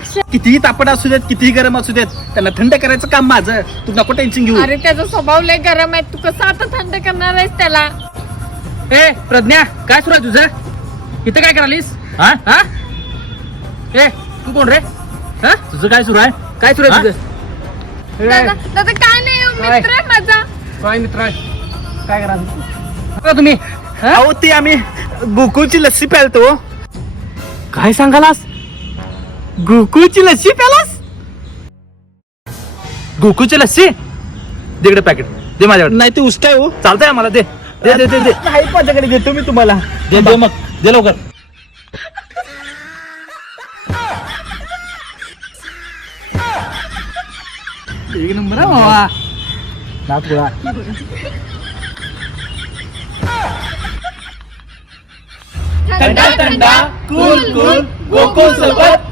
अक्षय. कितीही तापड असू देत, कितीही गरम असू देत, त्यांना थंड करायचं काम माझं. तू नको टेन्शन घेऊ. अरे त्याचा स्वभाव लय गरम आहे, तू कसं आता थंड करणार आहेस त्याला? ए प्रज्ञा, काय सुरू आहे तुझं इथं? काय करालीस? हा हा ए तू कोण रे? हा तुझं काय सुरू आहे? काय सुरू आहे तुझं? दादा दादा काय नाही हो, काय? मित्र आहे माझा. काय मित्र आहे? काय करा तुम्ही? हा? अहो ती आम्ही गोकुळची लस्सी प्यालतो. काय सांगालास? गोकुळची लस्सी प्यालास? गोकुळची लस्सी दीड पॅकेट दे माझ्याकडे. नाही ते उष्ट आहे हो. चालतंय आम्हाला दे दे दे दे दे नाही माझ्याकडे देतो मी तुम्हाला. दे दे मग दे लवकर. एक नंबर आहे बाबा. नागपुरा थंडा थंडा कूल कूल गोकुळ सोबत